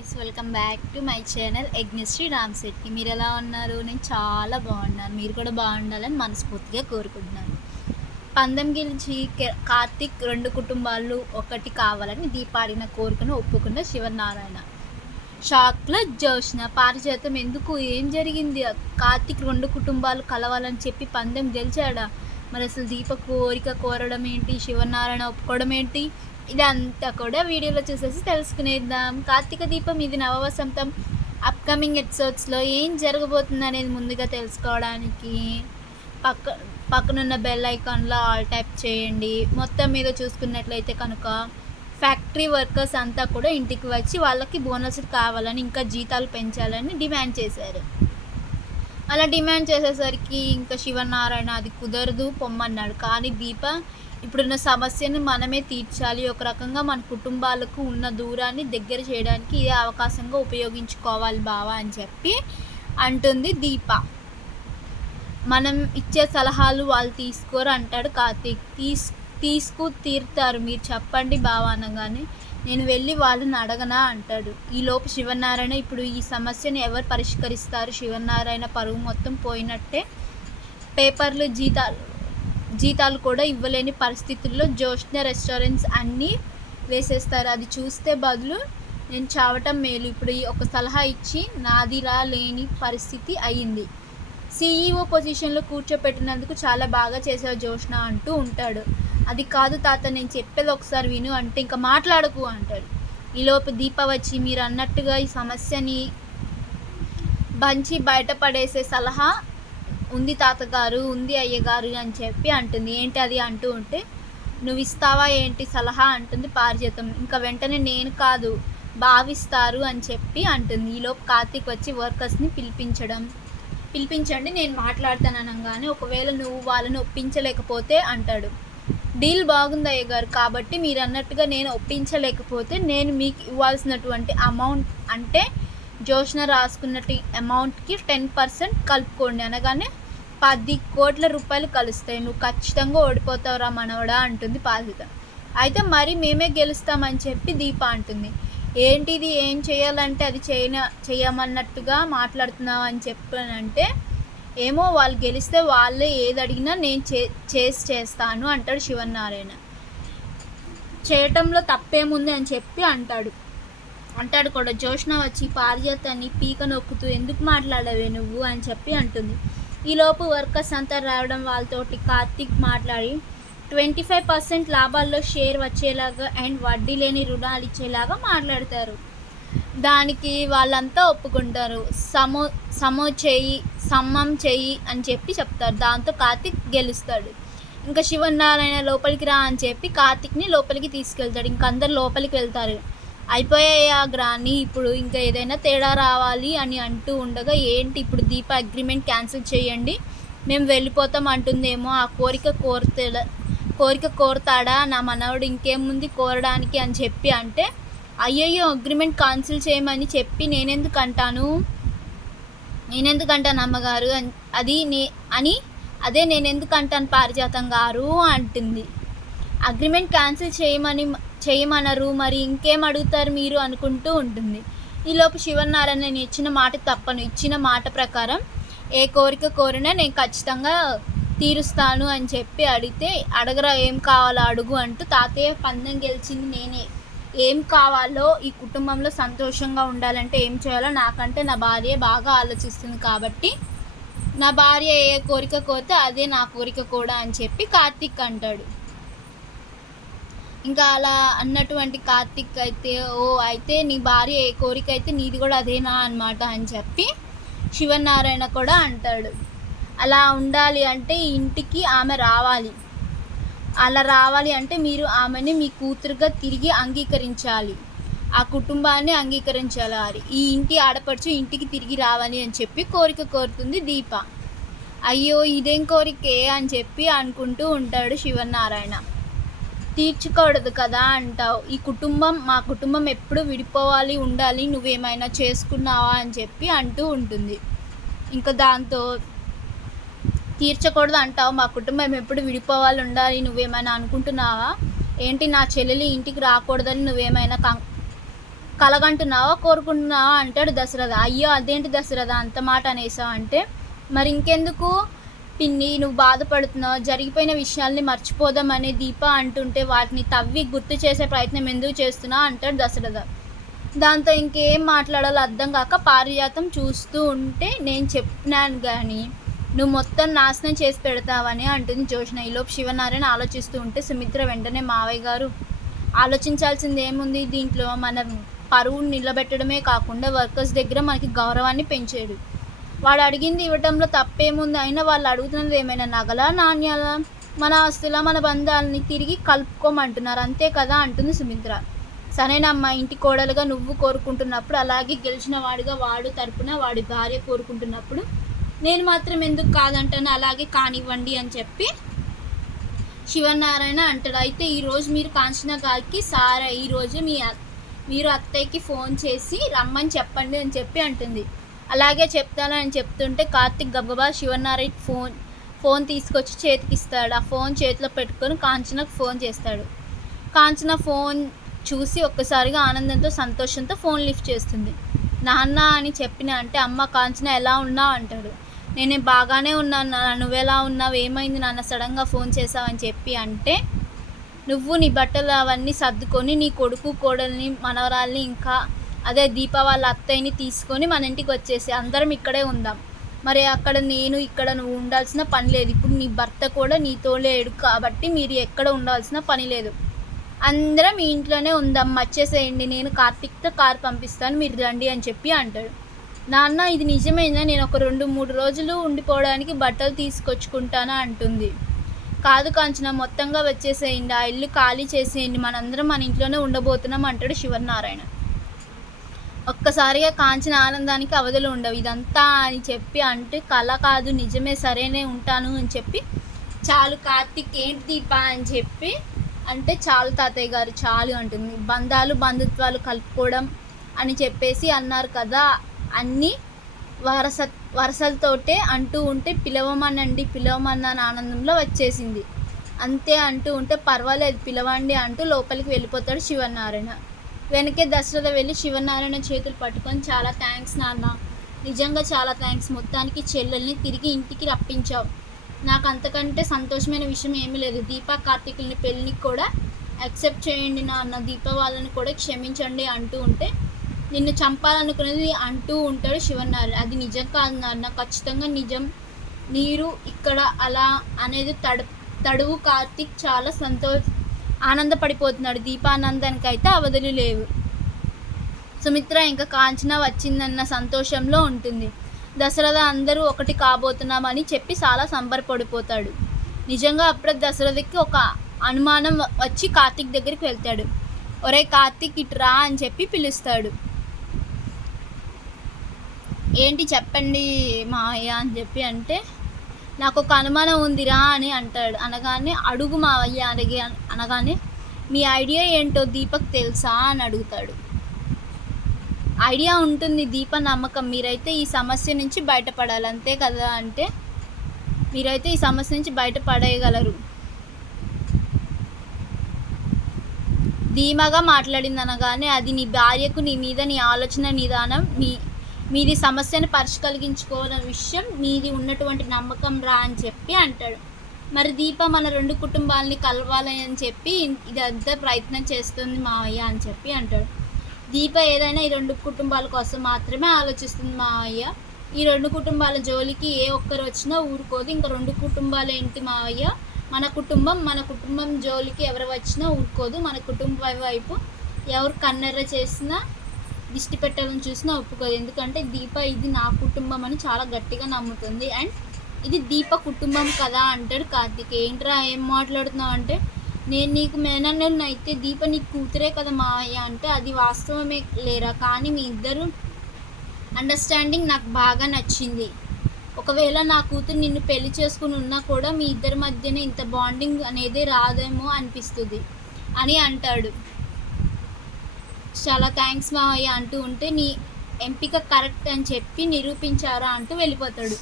Guys, welcome back to my channel Yajnashri Ram Shetty. మీరు ఎలా ఉన్నారు? నేను చాలా బాగున్నాను. మీరు కూడా బాగుండాలని మనస్ఫూర్తిగా కోరుకుంటున్నాను. పందెం గెలిచి కార్తీక్ 2 కుటుంబాలు ఒకటి కావాలని దీపాడిన కోరికను ఒప్పుకున్న శివనారాయణ. షాక్లో జోష్న. పారిజాతం ఎందుకు? ఏం జరిగింది? కార్తీక్ 2 కుటుంబాలు కలవాలని చెప్పి పందెం గెలిచాడా? మరి అసలు దీప కోరిక కోరడం ఏంటి, శివనారాయణ ఒప్పుకోవడం ఏంటి, ఇదంతా కూడా వీడియోలో చూసేసి తెలుసుకునేద్దాం. కార్తీక దీపం ఇది నవవసంతం అప్కమింగ్ ఎపిసోడ్స్లో ఏం జరగబోతుంది అనేది ముందుగా తెలుసుకోవడానికి పక్కనున్న బెల్ ఐకాన్లో ఆల్ ట్యాప్ చేయండి. మొత్తం మీద చూసుకున్నట్లయితే కనుక ఫ్యాక్టరీ వర్కర్స్ అంతా కూడా ఇంటికి వచ్చి వాళ్ళకి బోనస్ కావాలని, ఇంకా జీతాలు పెంచాలని డిమాండ్ చేశారు. అలా డిమాండ్ చేసేసరికి ఇంకా శివనారాయణ అది కుదరదు పొమ్మన్నాడు. కానీ దీప ఇప్పుడున్న సమస్యను మనమే తీర్చాలి, ఒక రకంగా మన కుటుంబాలకు ఉన్న దూరాన్ని దగ్గర చేయడానికి ఇదే అవకాశంగా ఉపయోగించుకోవాలి బావా అని చెప్పి అంటుంది దీప. మనం ఇచ్చే సలహాలు వాళ్ళు తీసుకోరు అంటాడు కార్తీక్. తీరుతారు, మీరు చెప్పండి బావా అనగానే నేను వెళ్ళి వాళ్ళని అడగనా అంటాడు. ఈలోపు శివనారాయణ ఇప్పుడు ఈ సమస్యను ఎవరు పరిష్కరిస్తారు? శివనారాయణ పరువు మొత్తం పోయినట్టే. పేపర్లు జీతాలు కూడా ఇవ్వలేని పరిస్థితుల్లో జోష్న రెస్టారెంట్స్ అన్నీ వేసేస్తారు. అది చూస్తే బదులు నేను చావటం మేలు. ఇప్పుడు ఒక సలహా ఇచ్చి నాదిలా లేని పరిస్థితి అయ్యింది. CEO పొజిషన్లో కూర్చోపెట్టినందుకు చాలా బాగా చేసావు జోష్న అంటూ ఉంటాడు. అది కాదు తాత, నేను చెప్పేది ఒకసారి విను అంటే ఇంకా మాట్లాడకు అంటాడు. ఈలోపు దీప వచ్చి మీరు అన్నట్టుగా ఈ సమస్యని బంచి బయటపడేసే సలహా ఉంది తాతగారు, ఉంది అయ్యగారు అని చెప్పి అంటుంది. ఏంటి అది అంటూ ఉంటే నువ్వు ఇస్తావా ఏంటి సలహా అంటుంది పారిజాతం. ఇంకా వెంటనే నేను కాదు భావిస్తారు అని చెప్పి అంటుంది. ఈలోపు కార్తీక్ వచ్చి వర్కర్స్ని పిలిపించండి నేను మాట్లాడతాను అనగానే ఒకవేళ నువ్వు వాళ్ళని ఒప్పించలేకపోతే అంటాడు. డీల్ బాగుంది అయ్యగారు, కాబట్టి మీరు అన్నట్టుగా నేను ఒప్పించలేకపోతే నేను మీకు ఇవ్వాల్సినటువంటి అమౌంట్ అంటే జోష్న రాసుకున్నట్టు అమౌంట్కి 10% కలుపుకోండి అనగానే 10 కోట్ల రూపాయలు కలుస్తాయి. నువ్వు ఖచ్చితంగా ఓడిపోతావురా మనవడా అంటుంది పారిజాతం. అయితే మరి మేమే గెలుస్తామని చెప్పి దీప అంటుంది. ఏంటిది, ఏం చేయాలంటే అది చేయమన్నట్టుగా మాట్లాడుతున్నావు అని చెప్పానంటే ఏమో వాళ్ళు గెలిస్తే వాళ్ళే ఏది అడిగినా నేను చేస్తాను అంటాడు శివనారాయణ. చేయటంలో తప్పేముంది అని చెప్పి అంటాడు కూడా. జోష్న వచ్చి పారిజాతాన్ని పీక నొక్కుతూ ఎందుకు మాట్లాడవే నువ్వు అని చెప్పి అంటుంది. ఈలోపు వర్కర్స్ అంతా రావడం వాళ్ళతోటి కార్తీక్ మాట్లాడి 25% లాభాల్లో షేర్ వచ్చేలాగా అండ్ వడ్డీ లేని రుణాలు ఇచ్చేలాగా మాట్లాడతారు. దానికి వాళ్ళంతా ఒప్పుకుంటారు. సమ్మం చెయ్యి అని చెప్పి చెప్తారు. దాంతో కార్తీక్ గెలుస్తాడు. ఇంకా శివనారాయణ లోపలికి రా అని చెప్పి కార్తీక్ని లోపలికి తీసుకెళ్తాడు. ఇంక అందరు లోపలికి వెళ్తారు. అయిపోయాయా గ్రాని, ఇప్పుడు ఇంకా ఏదైనా తేడా రావాలి అని అంటూ ఉండగా ఏంటి ఇప్పుడు దీప అగ్రిమెంట్ క్యాన్సిల్ చేయండి మేము వెళ్ళిపోతాం అంటుందేమో. ఆ కోరిక కోరతాడా నా మనవడు, ఇంకేముంది కోరడానికి అని చెప్పి అంటే అయ్యయ్యో అగ్రిమెంట్ క్యాన్సిల్ చేయమని చెప్పి నేనెందుకు అంటాను అమ్మగారు అదే నేనెందుకు అంటాను పారిజాతం గారు అంటుంది. అగ్రిమెంట్ క్యాన్సిల్ చేయమనరు, మరి ఇంకేం అడుగుతారు మీరు అనుకుంటూ ఉంటుంది. ఈలోపు శివనారాయణ నేను ఇచ్చిన మాట తప్పను, ఇచ్చిన మాట ప్రకారం ఏ కోరిక కోరినా నేను ఖచ్చితంగా తీరుస్తాను అని చెప్పి అడగరా ఏం కావాలో అడుగు అంటూ తాతయ్య పందెం గెలిచింది నేనే, ఏం కావాలో ఈ కుటుంబంలో సంతోషంగా ఉండాలంటే ఏం చేయాలో నాకంటే నా భార్య బాగా ఆలోచిస్తుంది, కాబట్టి నా భార్య ఏ కోరిక కోరితే అదే నా కోరిక కూడా అని చెప్పి కార్తీక్ అంటాడు. ఇంకా అలా అన్నటువంటి కార్తీక్ అయితే అయితే నీ భార్య ఏ కోరిక అయితే నీది కూడా అదేనా అన్నమాట అని చెప్పి శివనారాయణ కూడా అంటాడు. అలా ఉండాలి అంటే ఇంటికి ఆమె రావాలి, అలా రావాలి అంటే మీరు ఆమెని మీ కూతురుగా తిరిగి అంగీకరించాలి, ఆ కుటుంబాన్ని అంగీకరించాలి, ఈ ఇంటి ఆడపడుచు ఇంటికి తిరిగి రావాలి అని చెప్పి కోరిక కోరుతుంది దీప. అయ్యో ఇదేం కోరికే అని చెప్పి అనుకుంటూ ఉంటాడు శివనారాయణ. తీర్చుకూడదు కదా అంటావు, మా కుటుంబం ఎప్పుడు విడిపోవాలి ఉండాలి, నువ్వేమైనా చేసుకున్నావా అని చెప్పి అంటూ ఉంటుంది. ఇంకా దాంతో తీర్చకూడదు అంటావు, మా కుటుంబం ఎప్పుడు విడిపోవాలి ఉండాలి నువ్వేమైనా అనుకుంటున్నావా ఏంటి, నా చెల్లెలి ఇంటికి రాకూడదని నువ్వేమైనా కలగంటున్నావా కోరుకుంటున్నావా అంటాడు దశరథ. అయ్యో అదేంటి దశరథ అంత మాట అనేసావు అంటే, మరి ఇంకెందుకు పిన్ని నువ్వు బాధపడుతున్నావు, జరిగిపోయిన విషయాల్ని మర్చిపోదామనే దీప అంటుంటే వాటిని తవ్వి గుర్తు చేసే ప్రయత్నం ఎందుకు చేస్తున్నావు అంటాడు దశరథ. దాంతో ఇంకేం మాట్లాడాలో అర్థం కాక పారిజాతం చూస్తూ ఉంటే, నేను చెప్పినాను కానీ నువ్వు మొత్తం నాశనం చేసి పెడతావని అంటుంది జ్యోత్స్న. ఈలోపు శివనారాయణ ఆలోచిస్తూ ఉంటే సుమిత్ర వెంటనే మావయ్య గారు ఆలోచించాల్సింది ఏముంది, దీంట్లో మన పరువును నిలబెట్టడమే కాకుండా వర్కర్స్ దగ్గర మనకి గౌరవాన్ని పెంచాడు. వాడు అడిగింది ఇవ్వటంలో తప్పేముంది, అయినా వాళ్ళు అడుగుతున్నది ఏమైనా నగలా నాణ్యాలా, మన ఆస్తుల మన బంధాలని తిరిగి కలుపుకోమంటున్నారు అంతే కదా అంటుంది సుమిత్ర. సరేనమ్మా, ఇంటి కోడలుగా నువ్వు కోరుకుంటున్నప్పుడు, అలాగే గెలిచిన వాడిగా వాడు తరపున వాడి భార్య కోరుకుంటున్నప్పుడు నేను మాత్రం ఎందుకు కాదంటాను, అలాగే కానివ్వండి అని చెప్పి శివనారాయణ అంటాడు. అయితే ఈరోజు మీరు కాంచన గారికి సారా ఈరోజు మీరు అత్తయ్యకి ఫోన్ చేసి రమ్మని చెప్పండి అని చెప్పి అంటుంది. అలాగే చెప్తానని చెప్తుంటే కార్తిక్ గబగబా శివనారాయణ ఫోన్ తీసుకొచ్చి చేతికిస్తాడు. ఆ ఫోన్ చేతిలో పెట్టుకొని కాంచనకు ఫోన్ చేస్తాడు. కాంచన ఫోన్ చూసి ఒక్కసారిగా ఆనందంతో సంతోషంతో ఫోన్ లిఫ్ట్ చేస్తుంది. నాన్న అని చెప్పిన అంటే, అమ్మ కాంచన ఎలా ఉన్నావు అంటాడు. నేనే బాగానే ఉన్నాను నాన్న, నువ్వెలా ఉన్నావు, ఏమైంది నాన్న సడన్గా ఫోన్ చేసావని చెప్పి అంటే, నువ్వు నీ బట్టలు అవన్నీ సర్దుకొని నీ కొడుకు కోడల్ని మనవరాల్ని ఇంకా అదే దీప వాళ్ళ అత్తయ్యని తీసుకొని మన ఇంటికి వచ్చేసి అందరం ఇక్కడే ఉందాం. మరి అక్కడ నేను ఇక్కడ నువ్వు ఉండాల్సిన పని లేదు. ఇప్పుడు నీ భర్త కూడా నీతో లేడు కాబట్టి మీరు ఎక్కడ ఉండాల్సిన పని లేదు. అందరం ఈ ఇంట్లోనే ఉందాం, వచ్చేసేయండి, నేను కార్తిక్తో కారు పంపిస్తాను, మీరు రండి అని చెప్పి అంటాడు. నాన్న ఇది నిజమేనా, నేను ఒక 2-3 రోజులు ఉండిపోవడానికి బట్టలు తీసుకొచ్చుకుంటానా అంటుంది. కాదు కాంచన, మొత్తంగా వచ్చేసేయండి, ఆ ఇల్లు ఖాళీ చేసేయండి, మనందరం మన ఇంట్లోనే ఉండబోతున్నాం అంటాడు శివనారాయణ. ఒక్కసారిగా కాంచన ఆనందానికి అవధులు ఉండవు. ఇదంతా అని చెప్పి అంటే, కళ కాదు నిజమే, సరేనే ఉంటాను అని చెప్పి, చాలు కార్తిక్ ఏంటి దీప అని చెప్పి అంటే, చాలు తాతయ్య గారు చాలు అంటుంది. బంధుత్వాలు కలుపుకోవడం అని చెప్పేసి అన్నారు కదా, అన్నీ వరసలతోటే అంటూ ఉంటే పిలవమన్నాను ఆనందంలో వచ్చేసింది. అంతే అంటూ ఉంటే పర్వాలేదు పిలవండి అంటూ లోపలికి వెళ్ళిపోతాడు శివనారాయణ. వెనకే దశరథ వెళ్ళి శివనారాయణ చేతులు పట్టుకొని, చాలా థ్యాంక్స్ నాన్న, నిజంగా చాలా థ్యాంక్స్, మొత్తానికి చెల్లెల్ని తిరిగి ఇంటికి రప్పించావు. నాకు అంతకంటే సంతోషమైన విషయం ఏమీ లేదు. దీపా కార్తీకుల్ని పెళ్ళిని కూడా యాక్సెప్ట్ చేయండి నాన్న, దీప వాళ్ళని కూడా క్షమించండి అంటూ ఉంటే, నిన్ను చంపాలనుకునేది అంటూ ఉంటాడు శివనారాయణ. అది నిజం కాదు నాన్న, ఖచ్చితంగా నిజం, నీరు ఇక్కడ అలా అనేది తడువు. కార్తీక్ చాలా ఆనందపడిపోతున్నాడు. దీపానందానికి అయితే అవధులు లేవు. సుమిత్ర ఇంకా కాంచన వచ్చిందన్న సంతోషంలో ఉంటుంది. దశరథ అందరూ ఒకటి కాబోతున్నామని చెప్పి చాలా సంబరపడిపోతాడు. నిజంగా అప్పుడే దశరథకి ఒక అనుమానం వచ్చి కార్తీక్ దగ్గరికి వెళ్తాడు. ఒరే కార్తీక్ ఇట్రా అని చెప్పి పిలుస్తాడు. ఏంటి చెప్పండి మావయ్య అని చెప్పి అంటే, నాకు ఒక అనుమానం ఉందిరా అని అంటాడు. అనగానే అడుగు మావయ్య అనగానే, మీ ఐడియా ఏంటో దీపక్ తెలుసా అని అడుగుతాడు. ఐడియా ఉంటుంది, దీప నమ్మకం, మీరైతే ఈ సమస్య నుంచి బయటపడాలి అంతే కదా అంటే, మీరైతే ఈ సమస్య నుంచి బయటపడేయగలరు. ధీమాగా మాట్లాడింది అనగానే, అది నీ భార్యకు నీ మీద నీ ఆలోచన నిదానం, మీది సమస్యను పరిష్కరించుకోవాలన్న విషయం మీది ఉన్నటువంటి నమ్మకం రా అని చెప్పి అంటాడు. మరి దీప మన 2 కుటుంబాలని కలవాలని అని చెప్పి ఇదంతా ప్రయత్నం చేస్తుంది మావయ్య అని చెప్పి అంటాడు. దీప ఏదైనా ఈ 2 కుటుంబాల కోసం మాత్రమే ఆలోచిస్తుంది మావయ్య. ఈ 2 కుటుంబాల జోలికి ఏ ఒక్కరు వచ్చినా ఊరుకోదు. ఇంకా 2 కుటుంబాలు ఏంటి మావయ్య, మన కుటుంబం జోలికి ఎవరు వచ్చినా ఊరుకోదు. మన కుటుంబం వైపు ఎవరు కన్నెర్ర చేసినా దిష్టి పెట్టాలని చూసినా ఒప్పుకోదు. ఎందుకంటే దీప ఇది నా కుటుంబం అని చాలా గట్టిగా నమ్ముతుంది. అండ్ ఇది దీప కుటుంబం కదా అంటాడు కార్తీక్. ఏంట్రా ఏం మాట్లాడుతున్నావు అంటే, నేను నీకు మేనన్నను అయితే దీప నీకు కూతురే కదా మావయ్య అంటే, అది వాస్తవమే లేరా, కానీ మీ ఇద్దరు అండర్స్టాండింగ్ నాకు బాగా నచ్చింది. ఒకవేళ నా కూతురు నిన్ను పెళ్లి చేసుకుని ఉన్నా కూడా మీ ఇద్దరి మధ్యనే ఇంత బాండింగ్ అనేది రాదేమో అనిపిస్తుంది అని అంటాడు. చాలా థ్యాంక్స్ మావయ్య అంటూ ఉంటే, నీ ఎంపిక కరెక్ట్ అని చెప్పి నిరూపించారా అంటూ వెళ్ళిపోతాడు.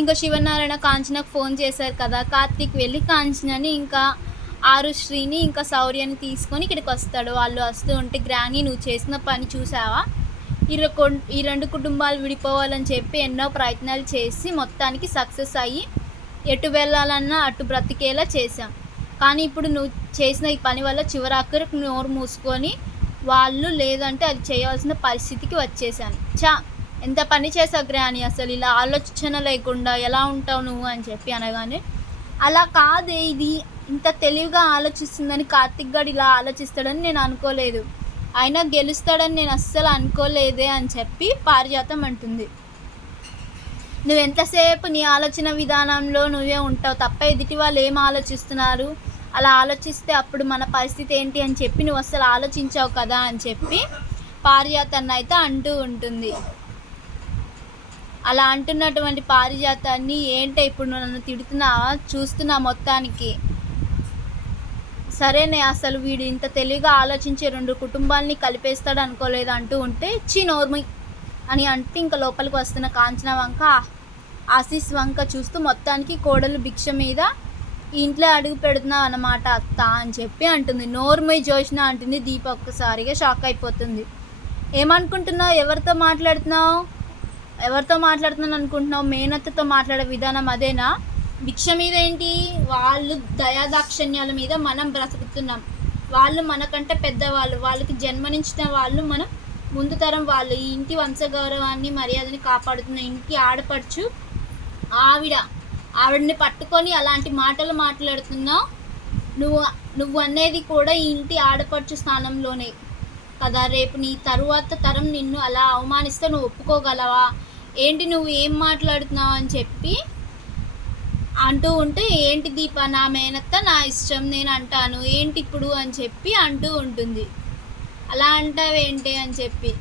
ఇంకా శివనారాయణ కాంచనకు ఫోన్ చేశారు కదా, కార్తీక్ వెళ్ళి కాంచనని ఇంకా ఆరుశ్రీని ఇంకా శౌర్యని తీసుకొని ఇక్కడికి వస్తాడు. వాళ్ళు వస్తూ ఉంటే, గ్రాని నువ్వు చేసిన పని చూసావా, ఈ రెండు కుటుంబాలు విడిపోవాలని చెప్పి ఎన్నో ప్రయత్నాలు చేసి మొత్తానికి సక్సెస్ అయ్యి ఎటు వెళ్ళాలన్నా అటు బ్రతికేలా చేశాం. కానీ ఇప్పుడు నువ్వు చేసిన ఈ పని వల్ల చివరాఖరికి నోరు మూసుకొని వాళ్ళు లేదంటే అది చేయాల్సిన పరిస్థితికి వచ్చేసాను. ఎంత పని చేసావు గ్రాని, అసలు ఇలా ఆలోచన లేకుండా ఎలా ఉంటావు నువ్వు అని చెప్పి అనగానే, అలా కాదే, ఇది ఇంత తెలివిగా ఆలోచిస్తుందని, కార్తిక్ గారు ఇలా ఆలోచిస్తాడని నేను అనుకోలేదు, అయినా గెలుస్తాడని నేను అస్సలు అనుకోలేదే అని చెప్పి పారిజాతం అంటుంది. నువ్వెంతసేపు నీ ఆలోచన విధానంలో నువ్వే ఉంటావు తప్ప ఎదుటి వాళ్ళు ఏం ఆలోచిస్తున్నారు, అలా ఆలోచిస్తే అప్పుడు మన పరిస్థితి ఏంటి అని చెప్పి నువ్వు అస్సలు ఆలోచించావు కదా అని చెప్పి పారిజాతాన్ని అయితే అంటూ ఉంటుంది. అలా అంటున్నటువంటి పారిజాతాన్ని, ఏంటో ఇప్పుడు నన్ను తిడుతున్నావా, చూస్తున్నా మొత్తానికి, సరేనే అసలు వీడు ఇంత తెలివిగా ఆలోచించే రెండు కుటుంబాలని కలిపేస్తాడు అనుకోలేదు అంటూ ఉంటే, నోర్మి అని అంటే ఇంకా లోపలికి వస్తున్న కాంచన వంక ఆశీస్ వంక చూస్తూ మొత్తానికి కోడలు భిక్ష మీద ఇంట్లో అడుగు పెడుతున్నావు అన్నమాట అత్త అని చెప్పి అంటుంది. నోర్మై జోష్న అంటుంది. దీప ఒక్కసారిగా షాక్ అయిపోతుంది. ఏమనుకుంటున్నావు, ఎవరితో మాట్లాడుతున్నాను అనుకుంటున్నావు, మేనత్తతో మాట్లాడే విధానం అదేనా, భిక్ష మీద ఏంటి, వాళ్ళు దయాదాక్షణ్యాల మీద మనం బ్రతుకుతున్నాం, వాళ్ళు మనకంటే పెద్దవాళ్ళు, వాళ్ళకి జన్మనించిన వాళ్ళు, మనం ముందు తరం వాళ్ళు, ఈ ఇంటి వంశగౌరవాన్ని మర్యాదని కాపాడుతున్న ఇంటి ఆడపడుచు ఆవిడని పట్టుకొని అలాంటి మాటలు మాట్లాడుతున్నావు, నువ్వు అనేది కూడా ఈ ఇంటి ఆడపడుచు స్థానంలోనే కదా, రేపు నీ తరువాత తరం నిన్ను అలా అవమానిస్తే నువ్వు ఒప్పుకోగలవా, ఏంటి నువ్వు ఏం మాట్లాడుతున్నావు అని చెప్పి అంటూ ఉంటే, ఏంటి దీప, నా మేనత్త నా ఇష్టం నేను అంటాను ఏంటి ఇప్పుడు అని చెప్పి అంటూ ఉంటుంది. అలా అంటావేంటి అని చెప్పి,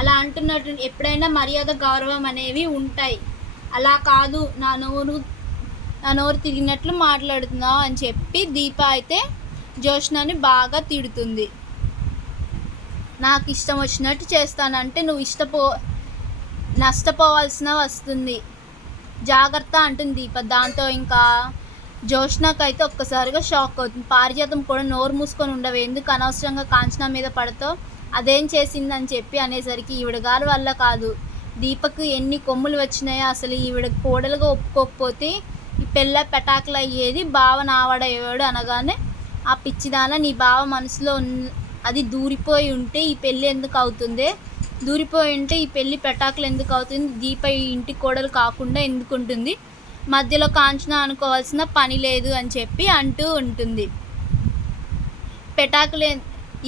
అలా అంటున్నట్టు ఎప్పుడైనా మర్యాద గౌరవం అనేవి ఉంటాయి, అలా కాదు నా నోరు తిరిగినట్లు మాట్లాడుతున్నావు అని చెప్పి దీప అయితే జోష్నని బాగా తిడుతుంది. నాకు ఇష్టం వచ్చినట్టు చేస్తానంటే నువ్వు నష్టపోవాల్సిన వస్తుంది, జాగ్రత్త అంటుంది దీప. దాంతో ఇంకా జోష్నకైతే ఒక్కసారిగా షాక్ అవుతుంది. పారిజాతం కూడా నోరు మూసుకొని ఉండవు, ఎందుకు అనవసరంగా కాంచన మీద పడతావు, అదేం చేసిందని చెప్పి అనేసరికి, ఈవిడ గారి వల్ల కాదు, దీపకు ఎన్ని కొమ్ములు వచ్చినాయో, అసలు ఈవిడ కోడలుగా ఒప్పుకోకపోతే ఈ పెళ్ళ పెటాకులు అయ్యేది, బావ నావాడయ్యేవాడు అనగానే, ఆ పిచ్చిదాన నీ బావ మనసులో అది దూరిపోయి ఉంటే ఈ పెళ్ళి ఎందుకు అవుతుంది, దూరిపోయి ఉంటే ఈ పెళ్ళి పెటాకులు ఎందుకు అవుతుంది, దీప ఈ ఇంటి కోడలు కాకుండా ఎందుకు ఉంటుంది, మధ్యలో కాంచన అనుకోవాల్సిన పని లేదు అని చెప్పి అంటూ ఉంటుంది. పెటాకులే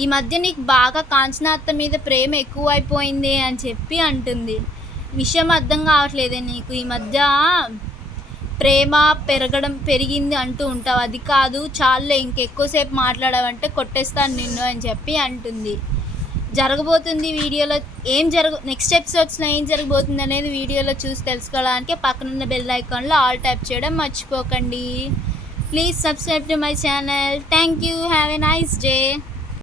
ఈ మధ్య నీకు బాగా కాంచన అత్త మీద ప్రేమ ఎక్కువైపోయింది అని చెప్పి అంటుంది. విషయం అర్థం కావట్లేదే నీకు, ఈ మధ్య ప్రేమ పెరిగింది అంటూ ఉంటావు, అది కాదు చాలే, ఇంకెక్కువసేపు మాట్లాడావంటే కొట్టేస్తాను నిన్ను అని చెప్పి అంటుంది. జరగబోతుంది వీడియోలో నెక్స్ట్ ఎపిసోడ్స్లో ఏం జరగబోతుంది అనేది వీడియోలో చూసి తెలుసుకోవడానికి పక్కనున్న బెల్ ఐకాన్లో ఆల్ టైప్ చేయడం మర్చిపోకండి. Please subscribe to my channel. Thank you. Have a nice day.